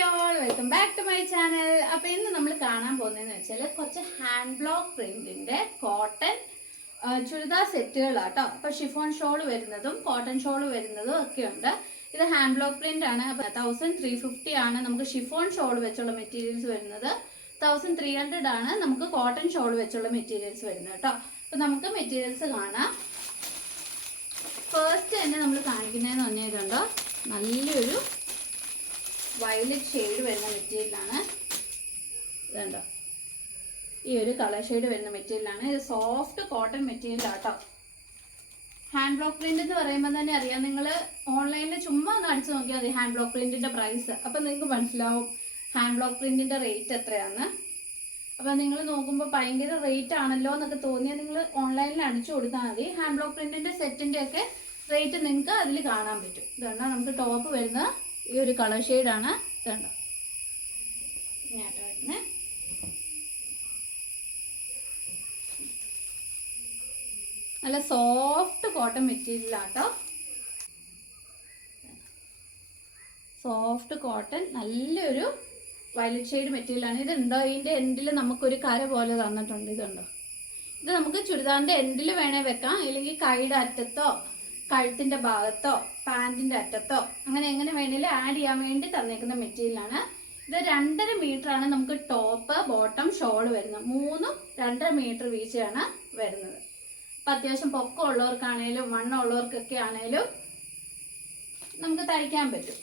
Hi all, welcome back to my channel. അപ്പോൾ ഇന്ന് നമ്മൾ കാണാൻ പോകുന്നതെന്ന് വെച്ചാൽ കുറച്ച് ഹാൻഡ് ബ്ലോക്ക് പ്രിന്റിന്റെ കോട്ടൺ ചുരിദാർ സെറ്റുകളാട്ടോ. അപ്പോൾ ഷിഫോൺ ഷോൾ വരുന്നതും കോട്ടൺ ഷോൾ വരുന്നതും ഒക്കെ ഉണ്ട്. ഇത് ഹാൻഡ് ബ്ലോക്ക് പ്രിന്റ് ആണ്. അപ്പോൾ 1350 ആണ് നമുക്ക് ഷിഫോൺ ഷോൾ വെച്ചുള്ള മെറ്റീരിയൽസ് വരുന്നത്. 1300 ആണ് നമുക്ക് കോട്ടൺ ഷോൾ വെച്ചുള്ള മെറ്റീരിയൽസ് വരുന്നത് കേട്ടോ. അപ്പോൾ നമുക്ക് മെറ്റീരിയൽസ് കാണാം. ഫസ്റ്റ് തന്നെ നമ്മൾ കാണിക്കുന്നതെന്ന് പറഞ്ഞിട്ടുണ്ടോ, നല്ലൊരു വയലറ്റ് ഷെയ്ഡ് വരുന്ന മെറ്റീരിയലാണ്. ഇതുണ്ടോ, ഈ ഒരു കളർ ഷെയ്ഡ് വരുന്ന മെറ്റീരിയലാണ്. ഇത് സോഫ്റ്റ് കോട്ടൺ മെറ്റീരിയലാട്ടോ. ഹാൻഡ് ബ്ലോക്ക് പ്രിന്റ് എന്ന് പറയുമ്പോൾ തന്നെ അറിയാം, നിങ്ങൾ ഓൺലൈനിൽ ചുമ്മാ ഒന്ന് അടിച്ചു നോക്കിയാൽ മതി ഹാൻഡ് ബ്ലോക്ക് പ്രിന്റിന്റെ പ്രൈസ്. അപ്പം നിങ്ങൾക്ക് മനസ്സിലാവും ഹാൻഡ് ബ്ലോക്ക് പ്രിന്റിന്റെ റേറ്റ് എത്രയാണ്. അപ്പം നിങ്ങൾ നോക്കുമ്പോൾ ഭയങ്കര റേറ്റ് ആണല്ലോ എന്നൊക്കെ തോന്നിയാൽ നിങ്ങൾ ഓൺലൈനിൽ അടിച്ചു കൊടുത്താൽ മതി. ഹാൻഡ് ബ്ലോക്ക് പ്രിന്റിന്റെ സെറ്റിന്റെ ഒക്കെ റേറ്റ് നിങ്ങൾക്ക് അതിൽ കാണാൻ പറ്റും. ഇതുണ്ടോ, നമുക്ക് ടോപ്പ് വരുന്ന ഈ ഒരു കളർ ഷെയ്ഡാണ്. ഇതുണ്ടോ, ഇങ്ങോട്ട് വരുന്നത്. നല്ല സോഫ്റ്റ് കോട്ടൺ മെറ്റീരിയലാട്ടോ. സോഫ്റ്റ് കോട്ടൺ, നല്ലൊരു വയലറ്റ് ഷെയ്ഡ് മെറ്റീരിയലാണ്. ഇതുണ്ടോ, ഇതിൻ്റെ എൻഡിൽ നമുക്കൊരു കര പോലെ തന്നിട്ടുണ്ട്. ഇതുണ്ടോ, ഇത് നമുക്ക് ചുരിദാറിൻ്റെ എൻഡിൽ വേണേൽ വെക്കാം, അല്ലെങ്കിൽ കൈയുടെ അറ്റത്തോ കഴുത്തിൻ്റെ ഭാഗത്തോ പാൻറ്റിൻ്റെ അറ്റത്തോ അങ്ങനെ എങ്ങനെ വേണേലും ആഡ് ചെയ്യാൻ വേണ്ടി തന്നേക്കുന്ന മെറ്റീരിയലാണ്. ഇത് 2.5 മീറ്ററാണ് നമുക്ക് ടോപ്പ് ബോട്ടം ഷോൾ വരുന്നത്. 2.5 മീറ്റർ വീതിയാണ് വരുന്നത്. അപ്പം അത്യാവശ്യം പൊക്കം ഉള്ളവർക്കാണേലും വണ്ണം ഉള്ളവർക്കൊക്കെ ആണേലും നമുക്ക് തയ്ക്കാൻ പറ്റും.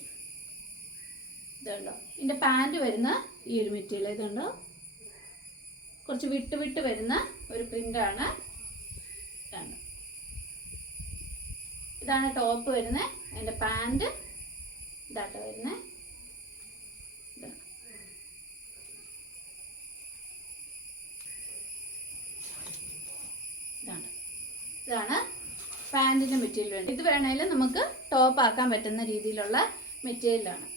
ഇതുണ്ടോ, ഇതിൻ്റെ പാൻറ് വരുന്ന ഈ ഒരു മെറ്റീരിയൽ. ഇതുണ്ടോ, കുറച്ച് വിട്ട് വരുന്ന ഒരു പ്രിൻ്റാണ്. ഇതുണ്ടോ, ഇതാണ് ടോപ്പ് വരുന്നത്. അതിൻ്റെ പാൻറ് ഇതാട്ടോ വരുന്നത്. ഇതാണ് പാൻറ്റിൻ്റെ മെറ്റീരിയൽ. ഇത് വേണേലും നമുക്ക് ടോപ്പ് ആക്കാൻ പറ്റുന്ന രീതിയിലുള്ള മെറ്റീരിയലാണ്.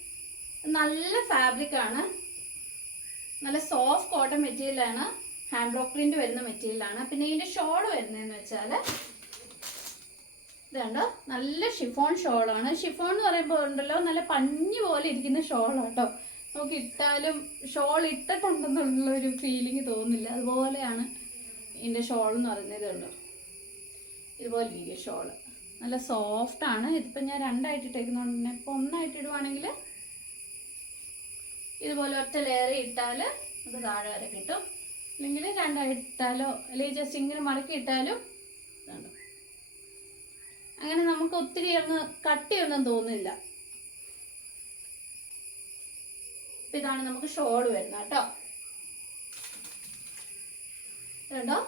നല്ല ഫാബ്രിക്കാണ്, നല്ല സോഫ്റ്റ് കോട്ടൺ മെറ്റീരിയലാണ്. ഹാൻഡ് ബ്ലോക്ക് പ്രിന്റ് വരുന്ന മെറ്റീരിയലാണ്. പിന്നെ ഇതിൻ്റെ ഷോൾ വരുന്നതെന്ന് വെച്ചാൽ ഇതുണ്ടോ, നല്ല ഷിഫോൺ ഷോളാണ്. ഷിഫോൺ എന്ന് പറയുമ്പോൾ ഉണ്ടല്ലോ, നല്ല പഞ്ഞി പോലെ ഇരിക്കുന്ന ഷോളാണ് കേട്ടോ. നമുക്ക് ഇട്ടാലും ഷോൾ ഇട്ടിട്ടുണ്ടെന്നുള്ളൊരു ഫീലിംഗ് തോന്നില്ല. അതുപോലെയാണ് ഇതിൻ്റെ ഷോൾ എന്ന് പറയുന്നത്. ഇതുണ്ടോ, ഇതുപോലെ ഇരിക്കും ഷോള്. നല്ല സോഫ്റ്റാണ്. ഇതിപ്പോൾ ഞാൻ 2ആയിട്ട് ഇട്ടേക്കുന്നതുകൊണ്ട് തന്നെ ഇപ്പോൾ 1ആയിട്ട് ഇടുവാണെങ്കിൽ ഇതുപോലെ ഒറ്റ ലെയർ ഇട്ടാൽ അത് താഴെ വരെ കിട്ടും. അല്ലെങ്കിൽ 2ആയിട്ട് ഇട്ടാലോ അല്ലെങ്കിൽ ജസ്റ്റ് ഇങ്ങനെ മടക്കി ഇട്ടാലും ഇതുണ്ടോ, അങ്ങനെ നമുക്ക് ഒത്തിരി കട്ടിയൊന്നും തോന്നില്ല. ഇതാണ് നമുക്ക് ഷോൾ വരുന്നത് കേട്ടോ. കേട്ടോ,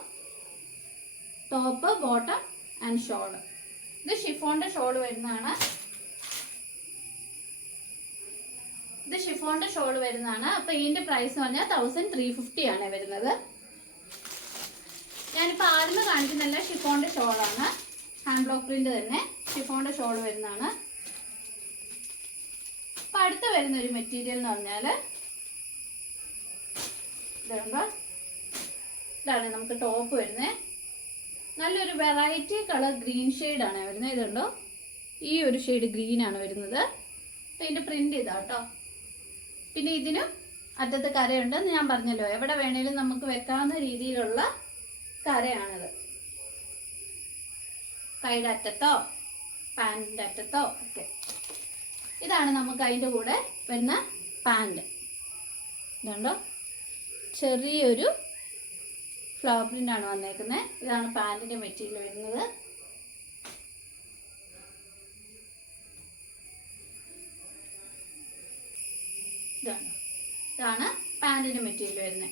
ടോപ്പ് ബോട്ടം ആൻഡ് ഷോള്. ഇത് ഷിഫോണിന്റെ ഷോൾ വരുന്നതാണ്. ഇത് ഷിഫോണിന്റെ ഷോൾ വരുന്നതാണ്. അപ്പൊ ഇതിന്റെ പ്രൈസ് എന്ന് പറഞ്ഞാൽ 1350 ആണ് വരുന്നത്. ഞാനിപ്പോൾ ആദ്യമേ കാണിക്കുന്നില്ല, ഷിഫോണിന്റെ ഷോളാണ്. ഹാൻഡ് ബ്ലോക്ക് പ്രിന്റ് തന്നെ ഷിഫോണിന്റെ ഷോൾ വരുന്നതാണ്. അപ്പൊ അടുത്ത് വരുന്ന ഒരു മെറ്റീരിയൽ എന്ന് പറഞ്ഞാൽ ഇതാണ് നമുക്ക് ടോപ്പ് വരുന്നത്. നല്ലൊരു വെറൈറ്റി കളർ ഗ്രീൻ ഷെയ്ഡാണ് വരുന്നത്. ഇതുണ്ടോ, ഈ ഒരു ഷെയ്ഡ് ഗ്രീനാണ് വരുന്നത്. ഇതിൻ്റെ പ്രിന്റ് ഇതാട്ടോ. പിന്നെ ഇതിനും അറ്റത്ത് കരയുണ്ട്. ഞാൻ പറഞ്ഞല്ലോ, എവിടെ വേണേലും നമുക്ക് വെക്കാവുന്ന രീതിയിലുള്ള കരയാണിത്. കൈയുടെ അറ്റത്തോ പാൻറ്റിൻ്റെ അറ്റത്തോ ഒക്കെ. ഇതാണ് നമുക്ക് അതിൻ്റെ കൂടെ വരുന്ന പാൻറ്. ഇതുണ്ടോ, ചെറിയൊരു ഫ്ലവർ പ്രിൻ്റാണ് വന്നേക്കുന്നത്. ഇതാണ് പാൻറ്റിൻ്റെ മെറ്റീരിയൽ വരുന്നത്. ഇതാണ് പാൻറ്റിൻ്റെ മെറ്റീരിയൽ വരുന്നത്.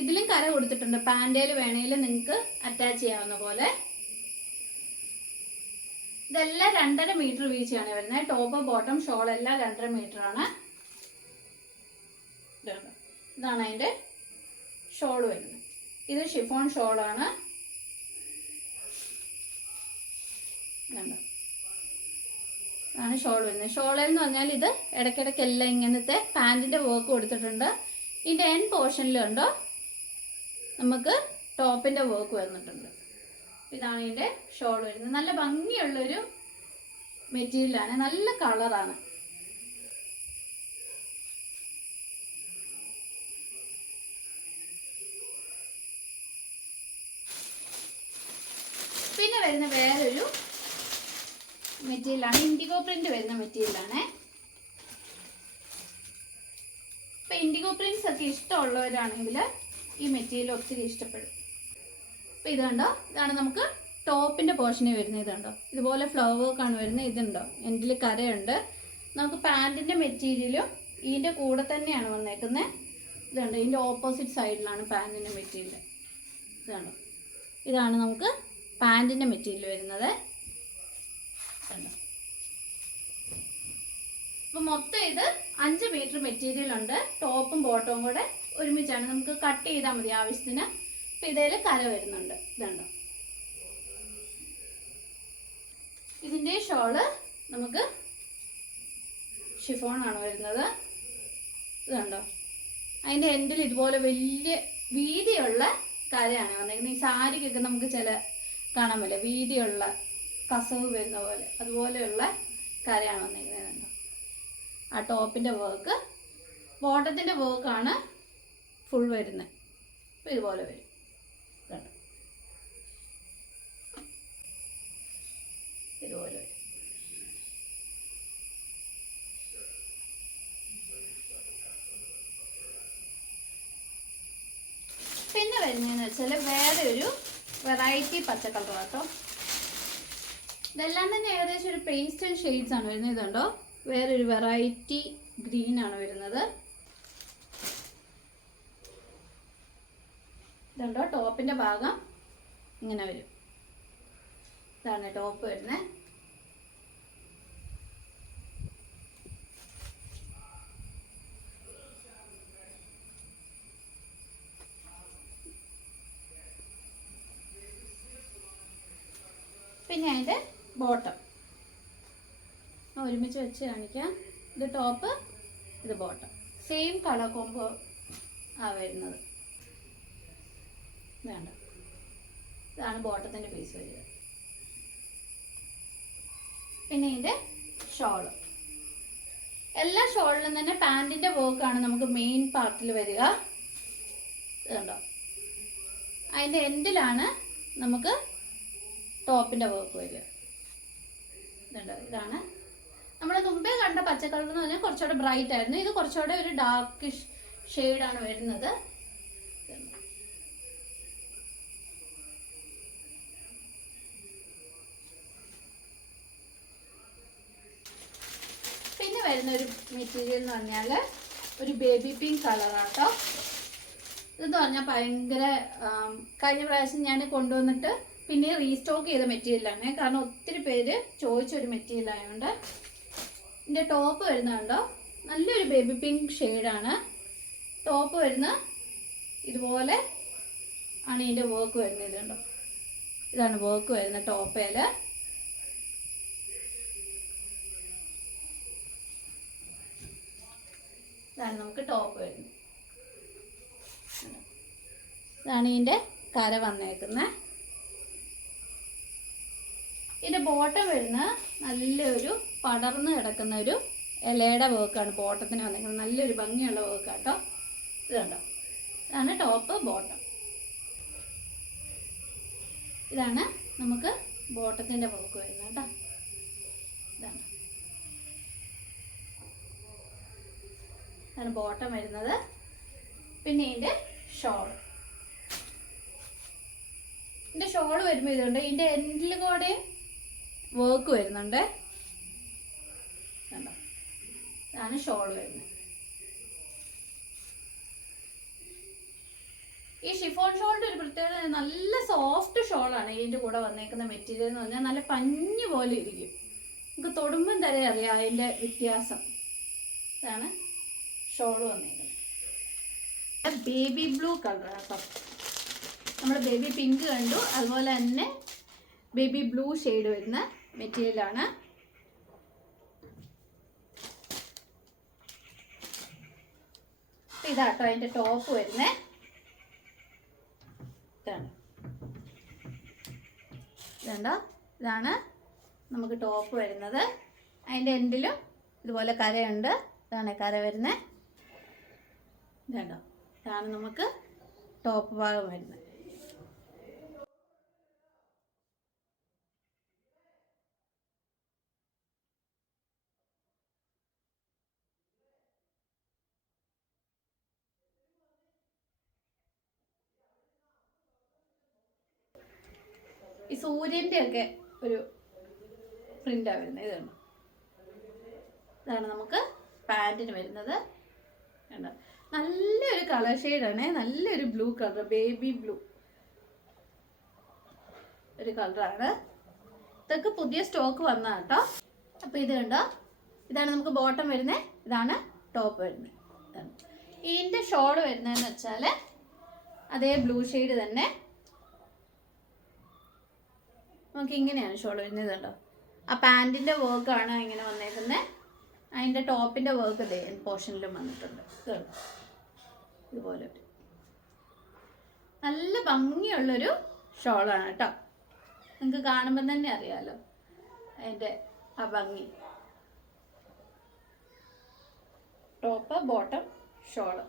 ഇതിലും കര കൊടുത്തിട്ടുണ്ട്. പാൻറ്റേൽ വേണേലും നിങ്ങൾക്ക് അറ്റാച്ച് ചെയ്യാവുന്ന പോലെ. ഇതെല്ലാം 2.5 മീറ്റർ വീതിയാണ് വരുന്നത്. ടോപ്പ് ബോട്ടം ഷോൾ എല്ലാം 2.5 മീറ്ററാണ്. ഇതാണ് അതിൻ്റെ ഷോൾ വരുന്നത്. ഇത് ഷിഫോൺ ഷോളാണ്. ഇതാണ് ഷോൾ വരുന്നത്. ഷോളെന്ന് പറഞ്ഞാൽ ഇത് ഇടയ്ക്കിടയ്ക്കെല്ലാം ഇങ്ങനത്തെ പാൻറ്റിൻ്റെ വർക്ക് കൊടുത്തിട്ടുണ്ട്. ഇതിൻ്റെ എൻ പോർഷനിലുണ്ടോ നമുക്ക് ടോപ്പിൻ്റെ വർക്ക് വന്നിട്ടുണ്ട്. ഇതാണ് ഇതിൻ്റെ ഷോൾ വരുന്നത്. നല്ല ഭംഗിയുള്ളൊരു മെറ്റീരിയലാണ്, നല്ല കളറാണ്. മെറ്റീരിയലാണ്, ഇൻഡിഗോ പ്രിന്റ് വരുന്ന മെറ്റീരിയലാണേ. ഇപ്പൊ ഇൻഡിഗോ പ്രിന്റ്സ് ഒക്കെ ഇഷ്ടമുള്ളവരാണെങ്കിൽ ഈ മെറ്റീരിയൽ ഒത്തിരി ഇഷ്ടപ്പെടും. അപ്പൊ ഇത് കണ്ടോ, ഇതാണ് നമുക്ക് ടോപ്പിന്റെ പോർഷനിൽ വരുന്നത്. ഇതുണ്ടോ, ഇതുപോലെ ഫ്ലവർ വർക്കാണ് വരുന്നത്. ഇതുണ്ടോ, എൻഡിൽ കരയുണ്ട്. നമുക്ക് പാൻറ്റിന്റെ മെറ്റീരിയലും ഇതിന്റെ കൂടെ തന്നെയാണ് വന്നേക്കുന്നത്. ഇതുണ്ട്, ഇതിന്റെ ഓപ്പോസിറ്റ് സൈഡിലാണ് പാൻറ്റിന്റെ മെറ്റീരിയൽ. ഇതുണ്ടോ, ഇതാണ് നമുക്ക് പാൻറ്റിന്റെ മെറ്റീരിയൽ വരുന്നത്. അപ്പൊ മൊത്തം ഇത് 5 മീറ്റർ മെറ്റീരിയൽ ഉണ്ട്. ടോപ്പും ബോട്ടവും കൂടെ ഒരുമിച്ചാണ്. നമുക്ക് കട്ട് ചെയ്താൽ മതി ആവശ്യത്തിന്. അപ്പൊ ഇതിൽ കര വരുന്നുണ്ട്. ഇതുണ്ടോ, ഇതിന്റെ ഷോള് നമുക്ക് ഷിഫോൺ ആണ് വരുന്നത്. ഇതുണ്ടോ, അതിന്റെ എൻഡിൽ ഇതുപോലെ വലിയ വീതിയുള്ള കരയാണ് വന്നേക്കുന്നത്. ഈ സാരിക്കൊക്കെ നമുക്ക് ചില കാണാൻ പറ്റില്ല, വീതിയുള്ള കസവ് വരുന്ന പോലെ അതുപോലെയുള്ള കരയാണ് വന്നേക്കുന്നത്. ആ ടോപ്പിന്റെ വർക്ക്, ബോട്ടത്തിന്റെ വർക്കാണ് ഫുൾ വരുന്നത്. അപ്പോൾ ഇതുപോലെ വരും. ഇതുപോലെ വരും. പിന്നെ വരുന്നതെന്ന് വെച്ചാൽ വേറെ ഒരു വെറൈറ്റി പച്ച കളർ കേട്ടോ. ഇതെല്ലാം തന്നെ ഏകദേശം ഒരു പേസ്റ്റൽ ഷെയ്ഡ്സ് ആണ് വരുന്നത്. ഇതുണ്ടോ, വേറൊരു വെറൈറ്റി ഗ്രീൻ ആണ് വരുന്നത്. ഇതുണ്ടോ, ടോപ്പിന്റെ ഭാഗം ഇങ്ങനെ വരും. ഇതാണ് ടോപ്പ് വരുന്നത്. പിന്നെ അതിന്റെ ബോട്ടം ഒരുമിച്ച് വെച്ച് കാണിക്കാം. ഇത് ടോപ്പ്, ഇത് ബോട്ടം, സെയിം കളർ കോംബോ ആ വരുന്നത്. വേണ്ട, ഇതാണ് ബോട്ടത്തിന്റെ പീസ് വരിക. പിന്നെ ഇതിന്റെ ഷോള്, എല്ലാ ഷോളിലും തന്നെ പാൻറ്റിന്റെ വർക്കാണ് നമുക്ക് മെയിൻ പാർട്ടിൽ വരിക. ഇതുണ്ടോ, അതിന്റെ എൻഡിലാണ് നമുക്ക് ടോപ്പിന്റെ വർക്ക് വരിക. ഇതുണ്ടോ, ഇതാണ് നമ്മൾ മുമ്പേ കണ്ട പച്ചക്കളർ എന്ന് പറഞ്ഞാൽ കുറച്ചുകൂടെ ബ്രൈറ്റ് ആയിരുന്നു. ഇത് കുറച്ചുകൂടെ ഒരു ഡാർക്കിഷ് ഷെയ്ഡാണ് വരുന്നത്. പിന്നെ വരുന്ന ഒരു മെറ്റീരിയൽ എന്ന് പറഞ്ഞാൽ ഒരു ബേബി പിങ്ക് കളറാട്ടോ. ഇതെന്ന് പറഞ്ഞാൽ ഭയങ്കര കഴിഞ്ഞ പ്രാവശ്യം ഞാൻ കൊണ്ടുവന്നിട്ട് പിന്നെ റീസ്റ്റോക്ക് ചെയ്ത മെറ്റീരിയലാണ്. കാരണം ഒത്തിരി പേര് ചോദിച്ചൊരു മെറ്റീരിയൽ ആയതുകൊണ്ട്. ഇതിൻ്റെ ടോപ്പ് വരുന്നുണ്ടോ, നല്ലൊരു ബേബി പിങ്ക് ഷെയ്ഡാണ്. ടോപ്പ് വരുന്ന ഇതുപോലെ ആണ് ഇതിൻ്റെ വർക്ക് വരുന്നത്. ഇതുണ്ടോ, ഇതാണ് വർക്ക് വരുന്ന ടോപ്പേൽ. ഇതാണ് നമുക്ക് ടോപ്പ് വരുന്നത്. ഇതാണ് ഇതിൻ്റെ കര വന്നേക്കുന്നത്. ഇതിൻ്റെ ബോട്ടം വരുന്ന നല്ലൊരു പടർന്ന് കിടക്കുന്ന ഒരു ഇലയുടെ വർക്കാണ് ബോട്ടത്തിന് വന്നേക്കുന്നത്. നല്ലൊരു ഭംഗിയുള്ള വർക്ക് കേട്ടോ. ഇത് കണ്ടോ, ഇതാണ് ടോപ്പ് ബോട്ടം. ഇതാണ് നമുക്ക് ബോട്ടത്തിൻ്റെ വർക്ക് വരുന്നത് കേട്ടോ. ഇതാണ് ഇതാണ് ബോട്ടം വരുന്നത്. പിന്നെ ഇതിൻ്റെ ഷോൾ, ഇതിൻ്റെ ഷോൾ വരുമ്പോൾ ഇതുണ്ട്, ഇതിൻ്റെ എൻഡിൽ കൂടെ വർക്ക് വരുന്നുണ്ട്. കണ്ടോ, ഇതാണ് ഷോൾ വരുന്നത്. ഈ ഷിഫോൺ ഷോളിൻ്റെ ഒരു പ്രത്യേകത, നല്ല സോഫ്റ്റ് ഷോളാണ് ഇതിൻ്റെ കൂടെ വന്നേക്കുന്ന മെറ്റീരിയൽ എന്ന് പറഞ്ഞാൽ. നല്ല പഞ്ഞ് പോലെ ഇരിക്കും, നമുക്ക് തൊടുമ്പം തരെ അറിയാം അതിൻ്റെ വ്യത്യാസം. ഇതാണ് ഷോൾ വന്നേക്കുന്നത്. ബേബി ബ്ലൂ കളർ കേട്ടോ. നമ്മൾ ബേബി പിങ്ക് കണ്ടു, അതുപോലെ തന്നെ ബേബി ബ്ലൂ ഷെയ്ഡ് വരുന്ന മെറ്റീരിയലാണ്. ഇതാട്ടോ അതിൻ്റെ ടോപ്പ് വരുന്നത്. ഇതുണ്ടോ, ഇതാണ് നമുക്ക് ടോപ്പ് വരുന്നത്. അതിൻ്റെ എൻഡിലും ഇതുപോലെ കരയുണ്ട്. ഇതാണ് കര വരുന്നത്. ഇതുണ്ടോ, ഇതാണ് നമുക്ക് ടോപ്പ് ഭാഗം വരുന്നത്. ഈ സൂര്യൻ്റെ ഒക്കെ ഒരു പ്രിൻ്റാണ് വരുന്നത്. ഇതാണ് നമുക്ക് പാൻറ്റിന് വരുന്നത്. കണ്ടോ, നല്ലൊരു കളർ ഷെയ്ഡാണ്, നല്ലൊരു ബ്ലൂ കളർ, ബേബി ബ്ലൂ ഒരു കളറാണ്. ഇതൊക്കെ പുതിയ സ്റ്റോക്ക് വന്നതാണ് കേട്ടോ. അപ്പോൾ ഇത് കണ്ടോ, ഇതാണ് നമുക്ക് ബോട്ടം വരുന്നത്, ഇതാണ് ടോപ്പ് വരുന്നത്. ഇതിൻ്റെ ഷോള് വരുന്നതെന്ന് വെച്ചാൽ അതേ ബ്ലൂ ഷെയ്ഡ് തന്നെ നമുക്ക് ഇങ്ങനെയാണ് ഷോൾ വരുന്നത്. കണ്ടോ, ആ പാൻറ്റിൻ്റെ വർക്കാണ് ഇങ്ങനെ വന്നേക്കുന്നത്. അതിൻ്റെ ടോപ്പിൻ്റെ വർക്ക് ഇതേ പോർഷനിലും വന്നിട്ടുണ്ട്. ഇതുപോലെ നല്ല ഭംഗിയുള്ളൊരു ഷോളാണ് കേട്ടോ. നിങ്ങൾക്ക് കാണുമ്പം തന്നെ അറിയാമല്ലോ അതിൻ്റെ ആ ഭംഗി. Top, bottom, shawl.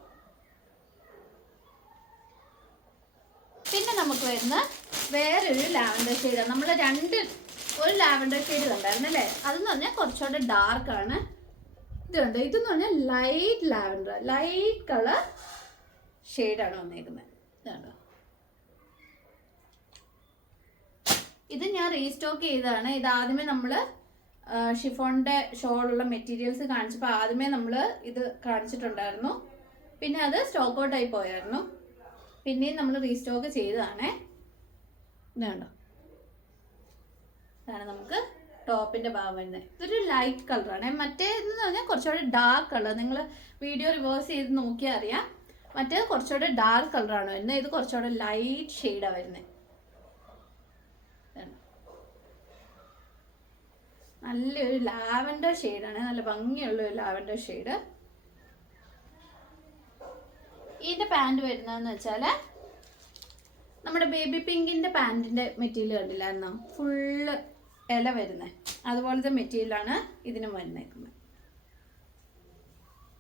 പിന്നെ നമുക്ക് വരുന്ന വേറൊരു ലാവൻഡർ ഷെയ്ഡാണ്. നമ്മൾ ഒരു ലാവൻഡർ ഷെയ്ഡ് കണ്ടായിരുന്നു അല്ലേ? അതെന്ന് പറഞ്ഞാൽ കുറച്ചുകൂടെ ഡാർക്കാണ്. ഇത് കണ്ടോ, ഇതെന്ന് പറഞ്ഞാൽ ലൈറ്റ് ലാവൻഡർ, ലൈറ്റ് കളർ ഷെയ്ഡാണ് വന്നേക്കുന്നത്. ഇതുണ്ടോ, ഇത് ഞാൻ റീസ്റ്റോക്ക് ചെയ്തതാണ്. ഇത് ആദ്യമേ നമ്മൾ ഷിഫോണിൻ്റെ ഷോളുള്ള മെറ്റീരിയൽസ് കാണിച്ചപ്പോൾ ആദ്യമേ നമ്മൾ ഇത് കാണിച്ചിട്ടുണ്ടായിരുന്നു. പിന്നെ അത് സ്റ്റോക്ക് ഔട്ടായി പോയായിരുന്നു. പിന്നെയും നമ്മൾ റീസ്റ്റോക്ക് ചെയ്തതാണേ. ഇതുണ്ടോ, ഇതാണ് നമുക്ക് ടോപ്പിൻ്റെ ഭാഗം വരുന്നത്. ഇതൊരു ലൈറ്റ് കളറാണ്. മറ്റേതെന്ന് പറഞ്ഞാൽ കുറച്ചുകൂടെ ഡാർക്ക് കളർ. നിങ്ങൾ വീഡിയോ റിവേഴ്സ് ചെയ്ത് നോക്കിയാൽ അറിയാം. മറ്റേത് കുറച്ചുകൂടെ ഡാർക്ക് കളറാണ് വരുന്നത്. ഇത് കുറച്ചുകൂടെ ലൈറ്റ് ഷെയ്ഡാണ് വരുന്നത്. നല്ലൊരു ലാവൻഡർ ഷെയ്ഡാണ്, നല്ല ഭംഗിയുള്ള ഒരു ലാവൻഡർ ഷെയ്ഡ്. ഇതിൻ്റെ പാൻറ് വരുന്നതെന്ന് വെച്ചാൽ നമ്മുടെ ബേബി പിങ്കിൻ്റെ പാൻറ്റിൻ്റെ മെറ്റീരിയൽ കണ്ടില്ലായിരുന്നോ, ഫുള്ള് ഇല വരുന്നത് അതുപോലത്തെ മെറ്റീരിയലാണ് ഇതിനും വന്നേക്കുന്നത്.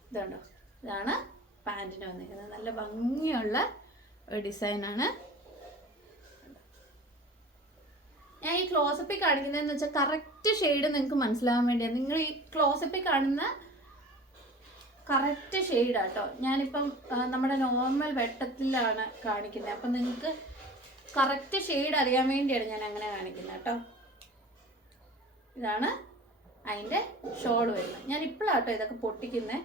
ഇതുണ്ടോ, ഇതാണ് പാൻറ്റിന് വന്നേക്കുന്നത്. നല്ല ഭംഗിയുള്ള ഒരു ഡിസൈനാണ്. ഞാൻ ഈ ക്ലോസപ്പിൽ കാണിക്കുന്നതെന്ന് വെച്ചാൽ കറക്റ്റ് ഷെയ്ഡ് നിങ്ങൾക്ക് മനസ്സിലാകാൻ വേണ്ടിയാണ്. നിങ്ങൾ ഈ ക്ലോസപ്പിൽ കാണുന്ന കറക്റ്റ് ഷെയ്ഡാട്ടോ. ഞാനിപ്പം നമ്മുടെ നോർമൽ വെട്ടത്തിലാണ് കാണിക്കുന്നത്. അപ്പം നിങ്ങൾക്ക് കറക്റ്റ് ഷെയ്ഡ് അറിയാൻ വേണ്ടിയാണ് ഞാൻ അങ്ങനെ കാണിക്കുന്നത് കേട്ടോ. ഇതാണ് അതിൻ്റെ ഷോൾ വരുന്നത്. ഞാൻ ഇപ്പോഴാട്ടോ ഇതൊക്കെ പൊട്ടിക്കുന്നത്.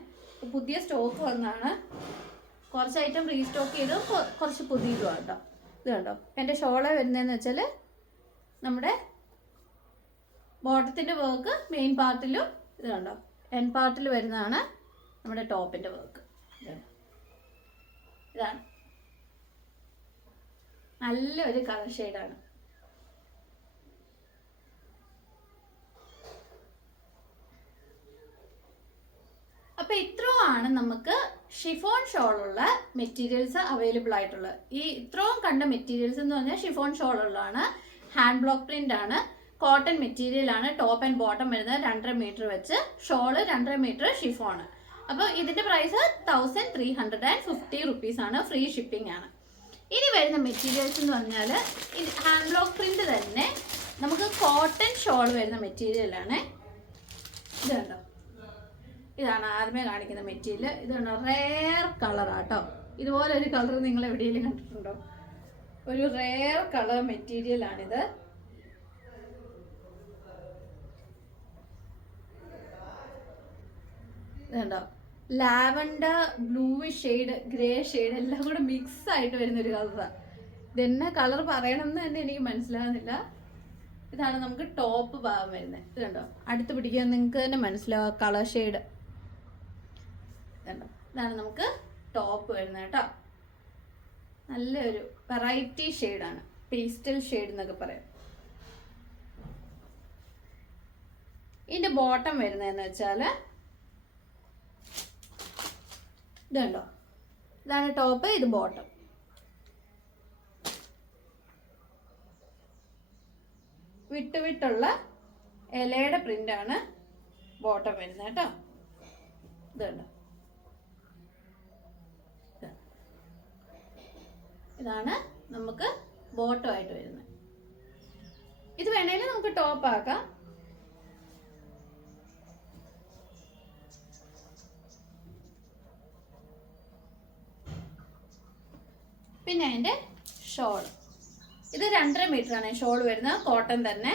പുതിയ സ്റ്റോക്ക് വന്നാണ്. കുറച്ച് ഐറ്റം റീസ്റ്റോക്ക് ചെയ്ത് കുറച്ച് പുതിയതുമാണ് കേട്ടോ. ഇത് കണ്ടോ, എൻ്റെ ഷോള് വരുന്നതെന്ന് വെച്ചാൽ നമ്മുടെ ബോട്ടത്തിൻ്റെ വർക്ക് മെയിൻ പാർട്ടിലും, ഇത് കണ്ടോ എൻ പാർട്ടിൽ വരുന്നതാണ് നമ്മുടെ ടോപ്പിൻ്റെ വർക്ക്. ഇതാണ് നല്ലൊരു കളർ ഷെയ്ഡാണ്. അപ്പോൾ ഇത്രയുമാണ് നമുക്ക് ഷിഫോൺ ഷോളുള്ള മെറ്റീരിയൽസ് അവൈലബിൾ ആയിട്ടുള്ളത്. ഈ ഇത്രയും കണ്ട മെറ്റീരിയൽസ് എന്ന് പറഞ്ഞാൽ ഷിഫോൺ ഷോളുള്ളതാണ്. ഹാൻഡ് ബ്ലോക്ക് പ്രിന്റ് ആണ്, കോട്ടൺ മെറ്റീരിയൽ ആണ്. ടോപ്പ് ആൻഡ് ബോട്ടം വരുന്നത് 2.5 മീറ്റർ വെച്ച്, ഷോള് 2.5 മീറ്റർ ഷിഫോണ്. അപ്പോൾ ഇതിൻ്റെ പ്രൈസ് 1350 റുപ്പീസാണ്, ഫ്രീ ഷിപ്പിംഗ് ആണ്. ഇനി വരുന്ന മെറ്റീരിയൽസ് എന്ന് പറഞ്ഞാൽ ഹാൻഡ് ബ്ലോക്ക് പ്രിന്റ് തന്നെ നമുക്ക് കോട്ടൺ ഷോൾ വരുന്ന മെറ്റീരിയലാണ്. ഇത് കണ്ടോ, ഇതാണ് ആദ്യമേ കാണിക്കുന്ന മെറ്റീരിയൽ. ഇത് കണ്ടോ, റെയർ കളറാട്ടോ. ഇതുപോലെ ഒരു കളർ നിങ്ങൾ എവിടെയെങ്കിലും കണ്ടിട്ടുണ്ടോ? ഒരു റെയർ കളർ മെറ്റീരിയലാണിത്. ഇതുണ്ടോ, lavender, bluish shade, grey shade എല്ലാം കൂടെ മിക്സ് ആയിട്ട് വരുന്നൊരു കളറാണ്. ഇതെന്നെ കളർ പറയണമെന്ന് തന്നെ എനിക്ക് മനസ്സിലാകുന്നില്ല. ഇതാണ് നമുക്ക് ടോപ്പ് ഭാഗം വരുന്നത്. ഇത് കണ്ടോ, അടുത്ത് പിടിക്കാൻ നിങ്ങൾക്ക് തന്നെ മനസ്സിലാവും കളർ ഷെയ്ഡ്. കണ്ടോ, ഇതാണ് നമുക്ക് ടോപ്പ് വരുന്നത് കേട്ടോ. നല്ലൊരു വെറൈറ്റി ഷെയ്ഡാണ്, പേസ്റ്റൽ ഷെയ്ഡ് എന്നൊക്കെ പറയാം. ഇതിൻ്റെ ബോട്ടം വരുന്നതെന്ന് വെച്ചാൽ ഇതുണ്ടോ, ഇതാണ് ടോപ്പ്, ഇത് ബോട്ടം. വിട്ടുള്ള ഇലയുടെ പ്രിൻ്റാണ് ബോട്ടം വരുന്നത് കേട്ടോ. ഇതുണ്ടോ, ഇതാണ് നമുക്ക് ബോട്ടമായിട്ട് വരുന്നത്. ഇത് വേണമെങ്കിൽ നമുക്ക് ടോപ്പ് ആക്കാം. പിന്നെ അതിൻ്റെ ഷോൾ, ഇത് 2.5 മീറ്റർ ആണ് ഷോൾ വരുന്നത്, കോട്ടൺ തന്നെ.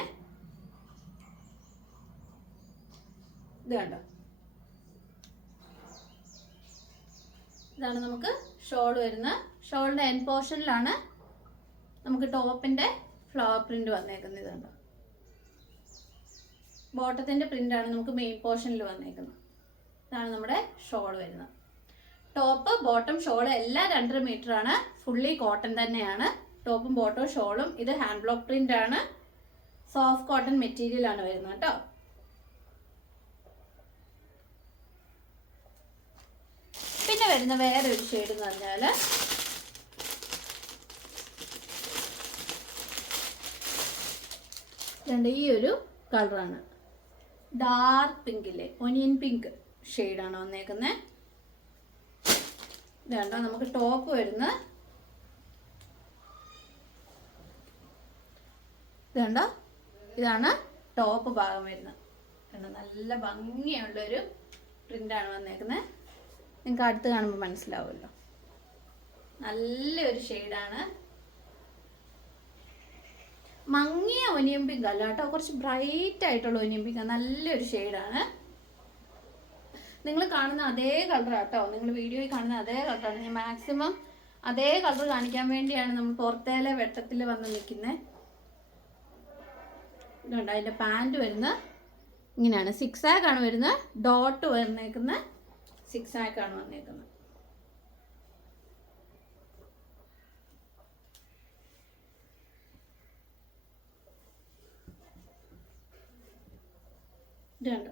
ഇത് കണ്ടോ, ഇതാണ് നമുക്ക് ഷോൾ വരുന്നത്. ഷോളിന്റെ എൻഡ് പോർഷനിലാണ് നമുക്ക് ടോപ്പിന്റെ ഫ്ലവർ പ്രിന്റ് വന്നേക്കുന്നത്. ഇത് കണ്ടോ, ബോട്ടത്തിന്റെ പ്രിന്റ് ആണ് നമുക്ക് മെയിൻ പോർഷനിൽ വന്നേക്കുന്നത്. ഇതാണ് നമ്മുടെ ഷോൾ വരുന്നത്. ടോപ്പ് ബോട്ടം ഷോള് എല്ലാം 2.5 മീറ്റർ ആണ്. ഫുള്ളി കോട്ടൺ തന്നെയാണ് ടോപ്പും ബോട്ടവും ഷോളും. ഇത് ഹാൻഡ് ബ്ലോക്ക് പ്രിന്റ് ആണ്, സോഫ്റ്റ് കോട്ടൺ മെറ്റീരിയൽ ആണ് വരുന്നത് കേട്ടോ. പിന്നെ വരുന്ന വേറെ ഒരു ഷെയ്ഡ് എന്ന് പറഞ്ഞാൽ ഈ ഒരു കളറാണ്. ഡാർക്ക് പിങ്കില്ലേ, ഒനിയൻ പിങ്ക് ഷെയ്ഡാണ് വന്നേക്കുന്നത്. ഇതുണ്ടോ, നമുക്ക് ടോപ്പ് വരുന്ന ഇതുണ്ടോ, ഇതാണ് ടോപ്പ് ഭാഗം വരുന്നത്. നല്ല ഭംഗിയുള്ളൊരു പ്രിന്റാണ് വന്നേക്കുന്നത്. നിങ്ങൾക്ക് അടുത്ത് കാണുമ്പോൾ മനസ്സിലാവുമല്ലോ. നല്ലൊരു ഷെയ്ഡാണ്. മങ്ങിയ ഒനിയൻ പിങ്ക് അല്ല കേട്ടോ, കുറച്ച് ബ്രൈറ്റ് ആയിട്ടുള്ള ഒനിയൻ പിങ്ക്. നല്ലൊരു ഷെയ്ഡാണ്. നിങ്ങൾ കാണുന്ന അതേ കളർ കേട്ടോ, നിങ്ങൾ വീഡിയോയിൽ കാണുന്ന അതേ കളറാണ്. ഞാൻ മാക്സിമം അതേ കളർ കാണിക്കാൻ വേണ്ടിയാണ് നമ്മൾ പുറത്തേലെ വെട്ടത്തിൽ വന്ന് നിൽക്കുന്നത്. ഇതുണ്ട്, അതിൻ്റെ പാൻറ് വരുന്നത് ഇങ്ങനെയാണ്. 6 ആക്കാണ് വരുന്നത്. ഡോട്ട് വന്നേക്കുന്ന 6 ആക്കാണ് വന്നേക്കുന്നത്. ഇതുണ്ട്,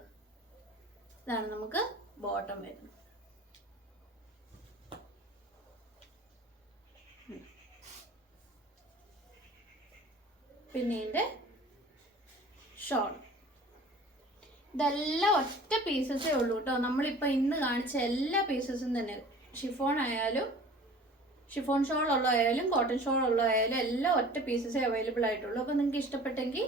ഇതാണ് നമുക്ക് ബോട്ടം വരുന്നത്. പിന്നെ ഇതിൻ്റെ ഷോൾ. ഇതെല്ലാം ഒറ്റ പീസസേ ഉള്ളൂ കേട്ടോ. നമ്മളിപ്പോൾ ഇന്ന് കാണിച്ച എല്ലാ പീസസും തന്നെ, ഷിഫോൺ ആയാലും ഷിഫോൺ ഷോൾ ഉള്ളതായാലും കോട്ടൺ ഷോൾ ഉള്ളതായാലും എല്ലാം ഒറ്റ പീസസേ അവൈലബിൾ ആയിട്ടുള്ളൂ. അപ്പോൾ നിങ്ങൾക്ക് ഇഷ്ടപ്പെട്ടെങ്കിൽ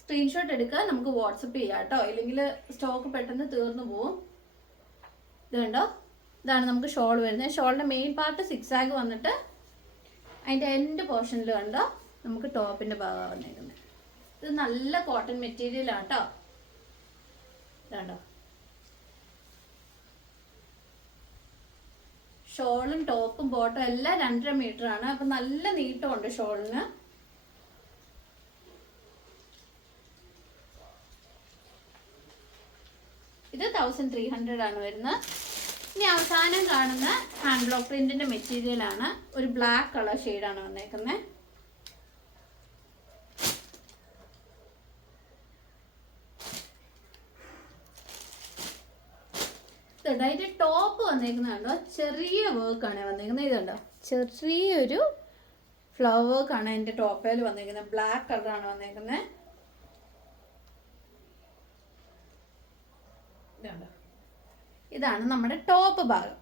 സ്ക്രീൻഷോട്ട് എടുക്കുക, നമുക്ക് വാട്സപ്പ് ചെയ്യാം കേട്ടോ. ഇല്ലെങ്കിൽ സ്റ്റോക്ക് പെട്ടെന്ന് തീർന്നു പോവും. ഇത് കണ്ടോ, ഇതാണ് നമുക്ക് ഷോൾ വരുന്നത്. ഷോളിൻ്റെ മെയിൻ പാർട്ട് 6 ആഗ് വന്നിട്ട് അതിൻ്റെ എൻഡ് പോർഷനിൽ കണ്ടോ നമുക്ക് ടോപ്പിൻ്റെ ഭാഗമാണ് വന്നേക്കുന്നത്. ഇത് നല്ല കോട്ടൺ മെറ്റീരിയലാണ് കേട്ടോ. ഇതാണ്ടോ, ഷോളും ടോപ്പും ബോട്ടും എല്ലാം 2.5 മീറ്റർ ആണ്. അപ്പം നല്ല നീട്ടമുണ്ട് ഷോളിന്. ഇത് 1300 ആണ് വരുന്നത്. ഇനി അവസാനം കാണുന്ന ഹാൻഡ് ബ്ലോക്ക് പ്രിന്റിന്റെ മെറ്റീരിയൽ ആണ്. ഒരു ബ്ലാക്ക് കളർ ഷെയ്ഡാണ് വന്നേക്കുന്നത്. അതിന്റെ ടോപ്പ് വന്നേക്കുന്നുണ്ടോ, ചെറിയ വർക്കാണ് വന്നേക്കുന്നത്. ഇതുണ്ടോ, ചെറിയൊരു ഫ്ലവർ വർക്കാണ് അതിന്റെ ടോപ്പിൽ വന്നേക്കുന്നത്. ബ്ലാക്ക് കളറാണ് വന്നേക്കുന്നത്. ഇതുണ്ടോ, ഇതാണ് നമ്മുടെ ടോപ്പ് ഭാഗം.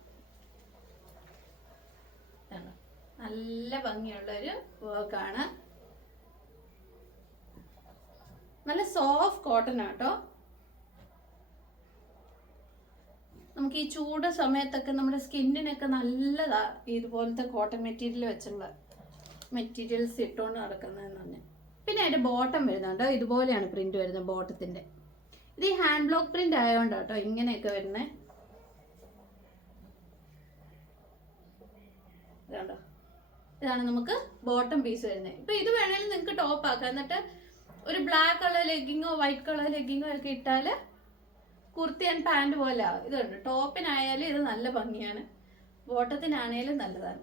നല്ല ഭംഗിയുള്ളൊരു വർക്കാണ്. നല്ല സോഫ്റ്റ് കോട്ടൺ ആട്ടോ. നമുക്ക് ഈ ചൂട് സമയത്തൊക്കെ നമ്മുടെ സ്കിന്നിനൊക്കെ നല്ലതാ ഇതുപോലത്തെ കോട്ടൺ മെറ്റീരിയൽ വെച്ചുള്ള മെറ്റീരിയൽസ് ഇട്ടുകൊണ്ട് നടക്കുന്നതെന്ന് പറഞ്ഞാൽ. പിന്നെ അതിന്റെ ബോട്ടം വരുന്നുണ്ടോ, ഇതുപോലെയാണ് പ്രിന്റ് വരുന്നത് ബോട്ടത്തിന്റെ. ഇത് ഈ ഹാൻഡ് ബ്ലോക്ക് പ്രിന്റ് ആയതുകൊണ്ടാട്ടോ ഇങ്ങനെയൊക്കെ വരുന്നത്. ഇതാണ്ടോ, ഇതാണ് നമുക്ക് ബോട്ടം പീസ് വരുന്നത്. ഇപ്പൊ ഇത് വേണമെങ്കിൽ നിങ്ങൾക്ക് ടോപ്പ് ആക്കാം. എന്നിട്ട് ഒരു ബ്ലാക്ക് കളർ ലെഗിങ്ങോ വൈറ്റ് കളർ ലെഗിങ്ങോ ഒക്കെ ഇട്ടാല് കുർത്തി ആൻഡ് പാൻറ് പോലെ ആവും. ഇതുണ്ട്, ടോപ്പിനായാലും ഇത് നല്ല ഭംഗിയാണ്, ബോട്ടത്തിനാണേലും നല്ലതാണ്.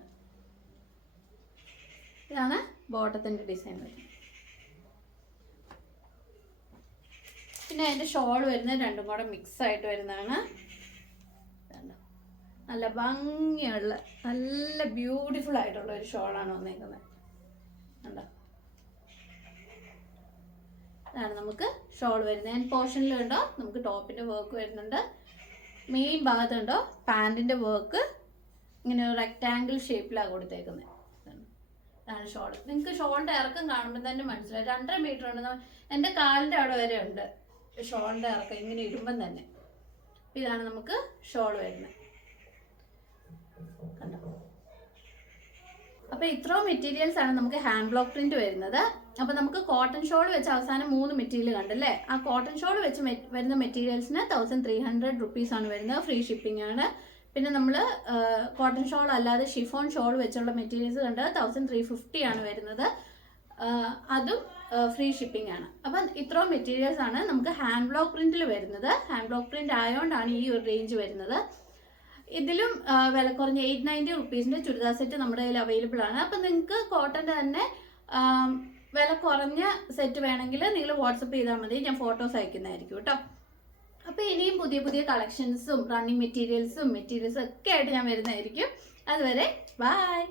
ഇതാണ് ബോട്ടത്തിന്റെ ഡിസൈൻ വരുന്നത്. പിന്നെ അതിന്റെ ഷോൾ വരുന്നത് രണ്ടും കൂടെ മിക്സ് ആയിട്ട് വരുന്നതാണ്. നല്ല ഭംഗിയുള്ള നല്ല ബ്യൂട്ടിഫുൾ ആയിട്ടുള്ള ഒരു ഷോളാണ് വന്നേക്കുന്നത്. കണ്ടോ, ഇതാണ് നമുക്ക് ഷോൾ വരുന്നത്. ആൻഡ് പോർഷനിൽ കണ്ടോ നമുക്ക് ടോപ്പിന്റെ വർക്ക് വരുന്നുണ്ട്. മെയിൻ ഭാഗത്തുണ്ടോ പാൻറിന്റെ വർക്ക് ഇങ്ങനെ ഒരു റെക്ടാങ്കിൾ ഷേപ്പിലാണ് കൊടുത്തേക്കുന്നത്. ഇതാണ് ഷോൾ. നിങ്ങൾക്ക് ഷോളിന്റെ ഇറക്കം കാണുമ്പോൾ തന്നെ മനസ്സിലായി 2.5 മീറ്റർ ഉണ്ട്. എൻ്റെ കാലിന്റെ അവിടെ വരെ ഉണ്ട് ഷോളിന്റെ ഇറക്കം, ഇങ്ങനെ ഇടുമ്പം തന്നെ. ഇതാണ് നമുക്ക് ഷോൾ വരുന്നത്. കണ്ടോ, അപ്പോൾ ഇത്രയും മെറ്റീരിയൽസ് ആണ് നമുക്ക് ഹാൻഡ് ബ്ലോക്ക് പ്രിന്റ് വരുന്നത്. അപ്പോൾ നമുക്ക് കോട്ടൺ ഷോൾ വെച്ച് അവസാനം 3 മെറ്റീരിയൽ കണ്ടല്ലേ. ആ കോട്ടൺ ഷോൾ വെച്ച് വരുന്ന മെറ്റീരിയൽസിന് 1300 റുപ്പീസ് ആണ് വരുന്നത്. ഫ്രീ ഷിപ്പിംഗ് ആണ്. പിന്നെ നമ്മൾ കോട്ടൺ ഷോൾ അല്ലാതെ ഷിഫോൺ ഷോൾ വെച്ചുള്ള മെറ്റീരിയൽസ് കണ്ട് 1350 ആണ് വരുന്നത്. അതും ഫ്രീ ഷിപ്പിംഗ് ആണ്. അപ്പം ഇത്രയും മെറ്റീരിയൽസ് ആണ് നമുക്ക് ഹാൻഡ് ബ്ലോക്ക് പ്രിന്റിൽ വരുന്നത്. ഹാൻഡ് ബ്ലോക്ക് പ്രിന്റ് ആയതുകൊണ്ടാണ് ഈ ഒരു റേഞ്ച് വരുന്നത്. ഇതിലും വില കുറഞ്ഞ 890 റുപ്പീസിൻ്റെ ചുരിദാർ സെറ്റ് നമ്മുടെ കയ്യിൽ അവൈലബിൾ ആണ്. അപ്പം നിങ്ങൾക്ക് കോട്ടൻ്റെ തന്നെ വില കുറഞ്ഞ സെറ്റ് വേണമെങ്കിൽ നിങ്ങൾ വാട്സപ്പ് ചെയ്താൽ മതി, ഞാൻ ഫോട്ടോസ് അയക്കുന്നതായിരിക്കും കേട്ടോ. അപ്പോൾ ഇനിയും പുതിയ പുതിയ കളക്ഷൻസും റണ്ണിങ് മെറ്റീരിയൽസും ഒക്കെ ആയിട്ട് ഞാൻ വരുന്നതായിരിക്കും. അതുവരെ ബൈ.